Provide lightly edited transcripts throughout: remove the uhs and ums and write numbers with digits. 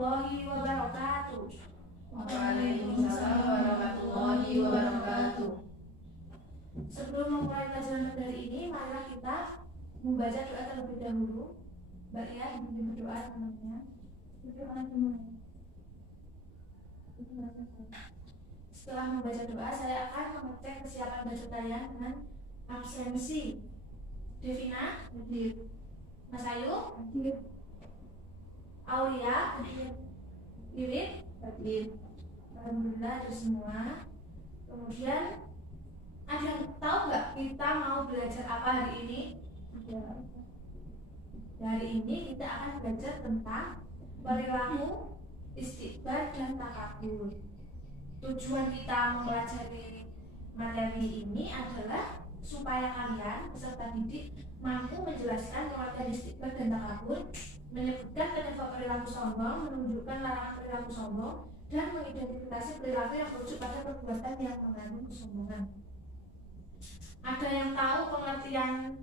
warahmatullahi wabarakatuh. Waalaikumsalam warahmatullahi wabarakatuh. Sebelum memulai pelajaran materi ini, marilah kita membaca doa terlebih dahulu. Mbak ya, berdoa sebelumnya. Setelah membaca doa, saya akan mengecek kesiapan baca tayang dengan absensi. Devina, hadir. Mas Ayu, hadir. Aulia, hadir. Irin, hadir. Alhamdulillah hadir semua. Kemudian ada yang tahu nggak kita mau belajar apa hari ini? Hari ini kita akan belajar tentang perilaku, istighfar dan takabur. Tujuan kita mempelajari materi ini adalah supaya kalian peserta didik mampu menjelaskan pengertian istighfar dan takabur, menyebutkan penyebab perilaku sombong, menunjukkan larangan perilaku sombong, dan mengidentifikasi perilaku yang merujuk pada perbuatan yang mengandung kesombongan. Ada yang tahu pengertian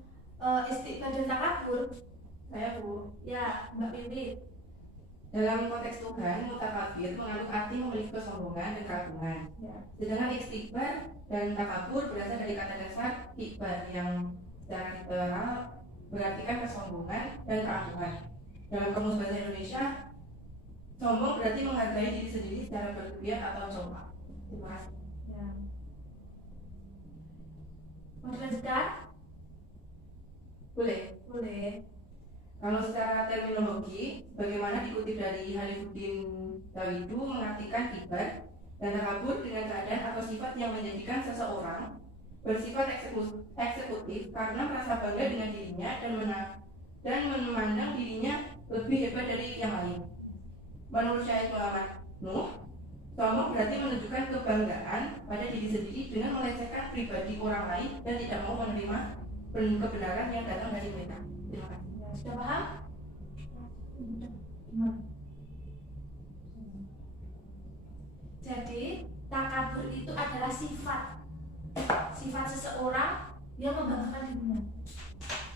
istighfar dan takabur? Saya, Bu. Ya, Mbak Bibi. Dalam konteks Tuhan, mutakabir mengandung arti memiliki kesombongan dan keagungan. Ya. Sedangkan istighfar dan takabur berasal dari kata dasar ikbar yang secara literal berartikan kesombongan dan keagungan. Dalam Kamus Bahasa Indonesia, sombong berarti menghargai diri sendiri secara berlebihan atau coba. Terima kasih. Ya. Mau dilanjutkan? Boleh. Boleh. Kalau secara terminologi, bagaimana dikutip dari Halifuddin Dawidu mengartikan kibar dan takabur dengan keadaan atau sifat yang menjadikan seseorang bersifat eksekutif karena merasa bangga dengan dirinya dan memandang dirinya lebih hebat dari yang lain. Menurut Syed Muhammad Nuh, sombong berarti menunjukkan kebanggaan pada diri sendiri dengan melecehkan pribadi orang lain dan tidak mau menerima kebenaran yang datang dari mereka. Terima kasih. Sudah paham? Jadi takabur itu adalah sifat seseorang yang membanggakan dirinya.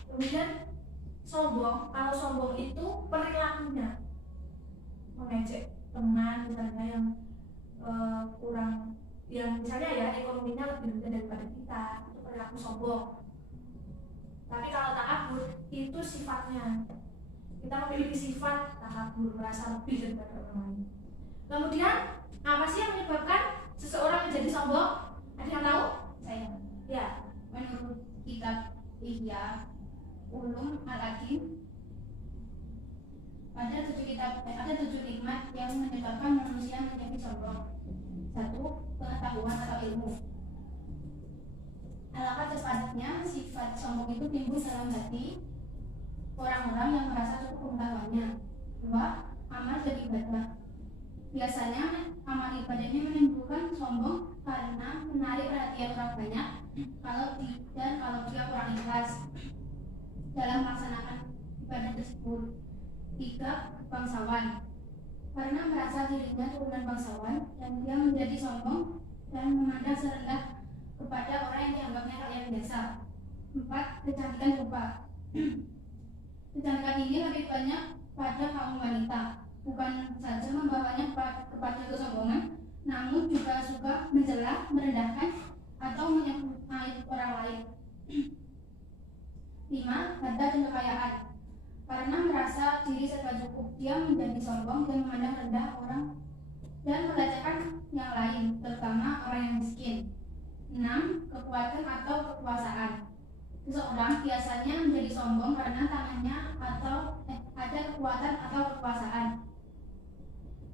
Kemudian sombong, kalau sombong itu perilakunya mengejek teman misalnya yang kurang, yang misalnya ya ekonominya lebih rendah daripada kita, itu perilaku sombong. Tapi kalau takabur itu sifatnya, kita memiliki sifat takabur, merasa lebih daripada orang lain. Kemudian apa sih yang menyebabkan seseorang menjadi sombong? Ada yang tahu? Saya. Ya. Menurut kitab Ihya Ulum Al-Hakim, ada 7 nikmat yang menyebabkan manusia menjadi sombong. 1. Pengetahuan atau ilmu. Alangkah cepatnya sifat sombong itu timbul dalam hati orang-orang yang merasa cukup pengetahuannya. 2. Amal dan ibadah. Biasanya amal ibadahnya menimbulkan sombong karena menarik perhatian orang banyak kalau dia kurang ikhlas dalam melaksanakan ibadah tersebut. 3. Bangsawan. Karena merasa dirinya turunan bangsawan dan dia menjadi sombong dan memandang serendah kepada orang yang dianggapnya rakyat biasa. 4. Kecantikan rupa. Kecantikan ini lebih banyak pada kaum wanita, bukan saja membawanya kepada kesombongan, namun juga suka mencela, merendahkan, atau menyebut aib orang lain. 5. Harta dan kekayaan. Karena merasa diri serba cukup, dia menjadi sombong dan memandang rendah orang dan melecehkan yang lain, terutama orang yang miskin. 6. Kekuatan atau kekuasaan. Seseorang biasanya menjadi sombong karena tangannya ada kekuatan atau kekuasaan.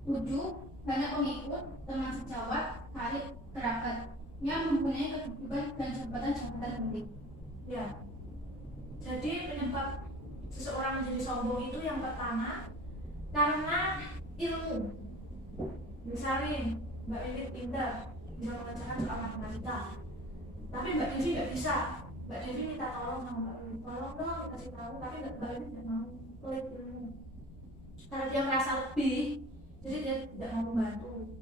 7. Banyak pengikut, teman sejawat, karib, kerabat yang mempunyai kedudukan dan jabatan-jabatan penting. Ya. Jadi penyebab seseorang menjadi sombong itu yang pertama karena ilmu. Misalnya Mbak Lilith pintar, bisa mengerjakan soal matematika, tapi Mbak Devi nggak bisa. Mbak Devi minta tolong sama Mbak Lilith, tolong dong kasih tahu, tapi Mbak Lilith tidak mau. Pelit ilmu. Karena dia merasa lebih, jadi dia tidak mau membantu.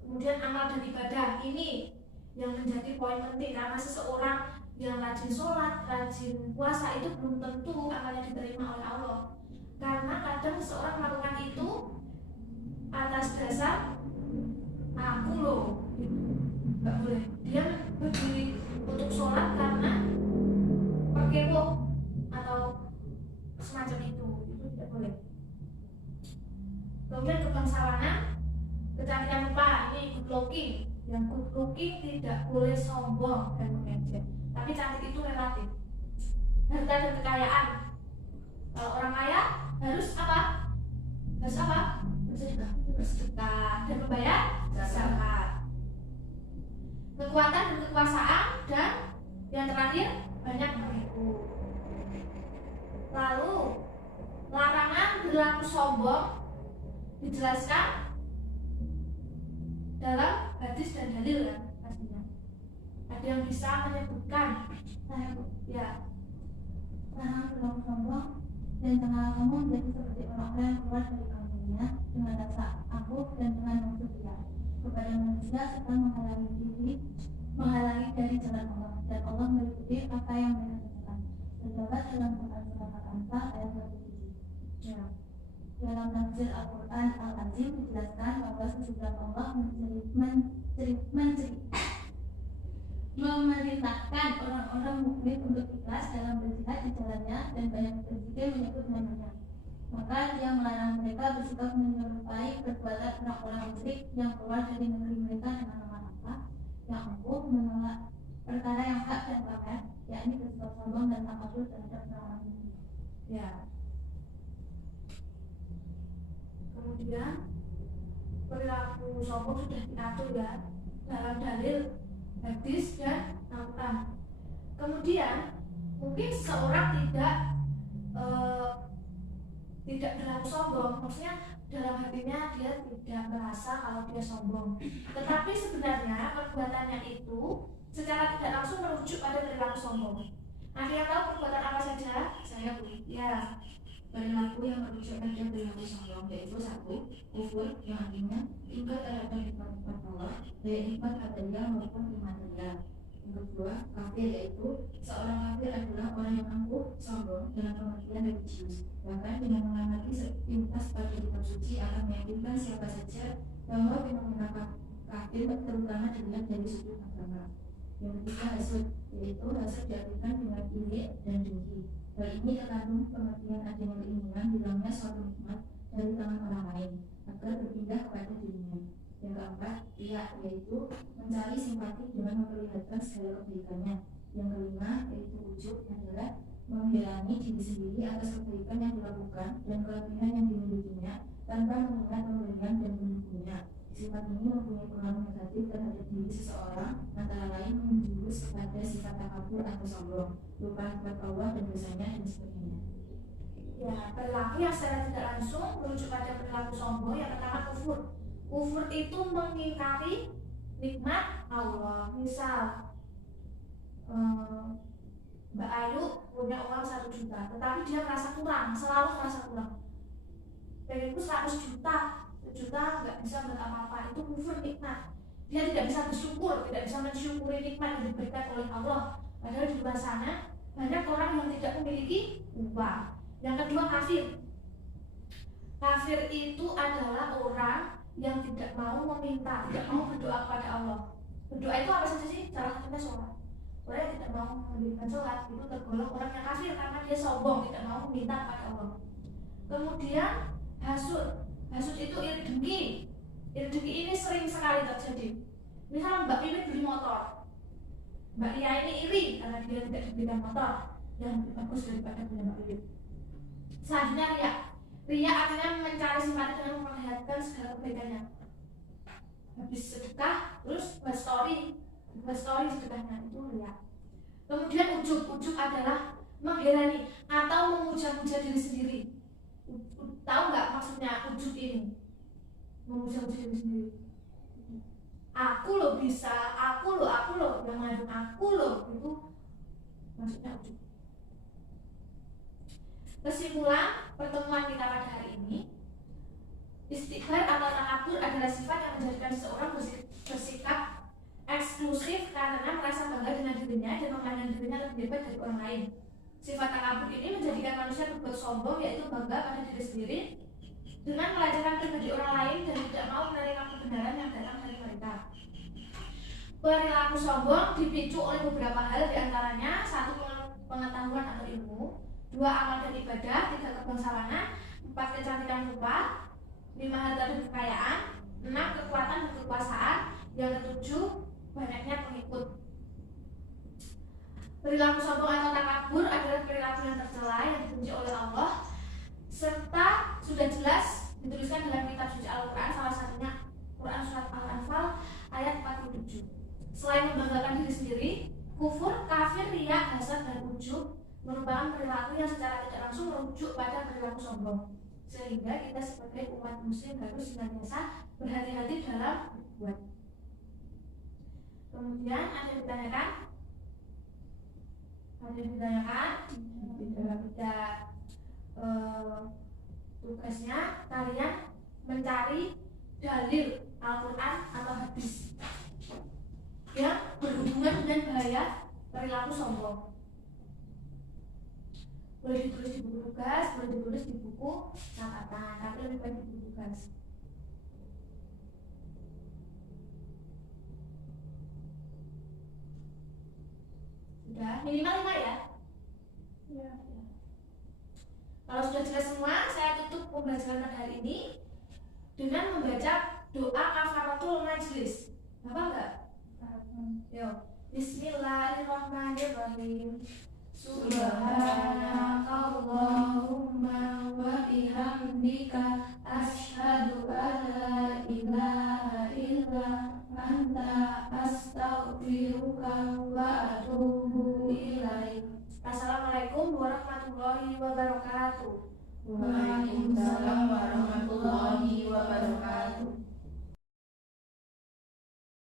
Kemudian amal dan ibadah ini yang menjadi poin penting, karena seseorang yang rajin sholat, rajin puasa itu belum tentu amalnya diterima oleh Allah. Karena kadang seseorang melakukan itu dasar aku loh, gitu. Nggak boleh. Dia berdiri untuk sholat karena perkepo atau semacam itu tidak boleh. Kemudian kebangsawanan, kecantikan rupa, ini good looking. Yang good looking tidak boleh sombong dan mengejek. Tapi cantik itu relatif. Harta dan kekayaan, kalau orang kaya harus apa? Harus apa? Bersedekah dan membayar zakat. Kekuatan dan kekuasaan, dan yang terakhir banyak menipu. Lalu larangan berlaku sombong dijelaskan dalam hadis dan dalil kan pastinya. Ada yang bisa menyebutkan? Ya. Larangan berlaku sombong dan janganlah kamu menjadi seperti orang-orang yang keluar dari kampungnya dengan rasa angkuh dan dengan maksud riya kepada manusia serta menghalangi dari jalan Allah, dan Allah meliputi apa yang mereka katakan. Terdapat dalam Quran surat Al-Anfal ayat 27. Ya. Dalam tafsir Al-Quran Al-Azim dijelaskan bahwa sesudah Allah memerintahkan orang-orang mukmin untuk ikhlas dalam berjihad di jalannya dan banyak berzikir menyebut namanya. Maka dia melarang mereka bersikap menyerupai perbuatan orang-orang musyrik yang keluar dari negeri mereka dengan nama-nama yang angkuh, menolak perkara yang hak dan pamer, yakni bersikap sombong dan takabur terhadap orang musyrik. Ya. Kemudian perilaku sombong sudah diatur ya dalam dalil hadis dan Al-Quran. Kemudian mungkin seseorang tidak berlaku sombong, maksudnya dalam hatinya dia tidak merasa kalau dia sombong, tetapi sebenarnya perbuatannya itu secara tidak langsung merujuk pada perilaku sombong. Akhirnya tahu perbuatan apa saja? Saya Bu. Ya. Perilaku yang merujuk pada perilaku sombong yaitu 1. Kufur, yang artinya ingkar terhadap nikmat Allah, baik nikmat material maupun imaterial. Yang kedua, kafir, yaitu seorang kafir adalah orang yang angkuh, sombong dalam pengertian religius. Bahkan dengan mengamati sepintas pada kitab suci akan meyakinkan siapa saja bahwa fenomena kafir terutama dilihat dari sudut agama. Yang ketiga, hasud, yaitu hasud diartikan dengan iri dan dengki. Hal ini terkandung pengertian adanya keinginan hilangnya suatu nikmat dari tangan orang lain agar berpindah kepada dirinya. Yang keempat, riya, yaitu mencari simpati dengan memperlihatkan segala kebaikannya. Yang kelima, yaitu ujub, adalah menghilangi diri sendiri atas kebaikan yang dilakukan dan kelebihan yang dimilikinya tanpa mengingat pemberian dan pendukungnya. Sifat ini mempunyai pengaruh negatif terhadap diri seseorang, antara lain menjurus kepada sifat takabur atau sombong, lupa nikmat Allah dan dosanya dan sebagainya. Ya, perilaku yang secara tidak langsung merujuk pada perilaku sombong. Yang pertama kufur. Kufur itu mengingkari nikmat Allah. Misal Mbak Ayu punya uang 1 juta, tetapi dia merasa kurang, selalu merasa kurang. Pengenku 100 juta, 1 juta nggak bisa buat apa-apa. Itu kufur nikmat. Dia tidak bisa bersyukur, tidak bisa mensyukuri nikmat yang diberikan oleh Allah. Padahal di luar sana banyak orang yang tidak memiliki uang. Yang kedua, kafir. Kafir itu adalah orang yang tidak mau meminta, tidak mau berdoa kepada Allah. Berdoa itu apa saja sih? Salah satunya sholat. Orang yang tidak mau mendirikan sholat itu tergolong orang yang kafir karena dia sombong, tidak mau meminta kepada Allah. Kemudian hasud. Hasud itu iri dengki. Iri dengki ini sering sekali terjadi. Misalnya Mbak Pimpin beli motor, Mbak Lia ini iri karena dia tidak diberikan motor yang lebih bagus daripada punya Mbak Pimpin. Selanjutnya riya. Riya artinya mencari simpati dengan memperlihatkan segala kebaikannya. Habis sedekah, terus buat story sedekahnya, itu riya. Kemudian ujub adalah mengherani atau memuja-muja diri sendiri. Tahu nggak maksudnya ujub ini? Memuja-muja diri sendiri. Aku loh bisa, aku loh yang mengandung aku loh, itu maksudnya ujub. Kesimpulan pertemuan kita pada hari ini, istighfar atau takabur adalah sifat yang menjadikan seseorang bersikap eksklusif karena merasa bangga dengan dirinya dan memandang dirinya lebih hebat dari orang lain. Sifat takabur ini menjadikan manusia berbuat sombong, yaitu bangga pada diri sendiri dengan melecehkan pribadi orang lain dan tidak mau menerima kebenaran yang datang dari mereka. Perilaku sombong dipicu oleh beberapa hal, diantaranya 1. Pengetahuan atau ilmu, 2. Amal dan ibadah, 3. Kebangsawanan, 4. Kecantikan rupa, 5. Harta dan kekayaan, 6. Kekuatan dan kekuasaan, yang ke-7 banyaknya pengikut. Perilaku sombong atau takabur adalah perilaku yang tercela yang dibenci oleh Allah, serta sudah jelas dituliskan dalam kitab suci Al-Quran, salah satunya Quran Surat Al-Anfal ayat 47. Selain membanggakan diri sendiri, kufur, kafir, riya, hasad, dan ujub merupakan perilaku yang secara tidak langsung merujuk pada perilaku sombong. Sehingga kita sebagai umat muslim harus senantiasa berhati-hati dalam berbuat. Kemudian ada yang ditanyakan? Tidak. Tugasnya kalian mencari dalil Al-Quran atau hadis yang berhubungan dengan bahaya perilaku sombong. Boleh ditulis di buku tugas, boleh ditulis di buku catatan, tapi lebih baik di buku tugas. Sudah, minimal 5 ya? Ya. Kalau sudah jelas semua, saya tutup pembelajaran pada hari ini dengan membaca doa kafaratul majlis. Apa enggak? Yo. Bismillahirrahmanirrahim. Subhanakallahumma wa bihamdika asyhadu an la ilaha illa anta astaghfiruka wa atubu ilaik. Assalamualaikum warahmatullahi wabarakatuh.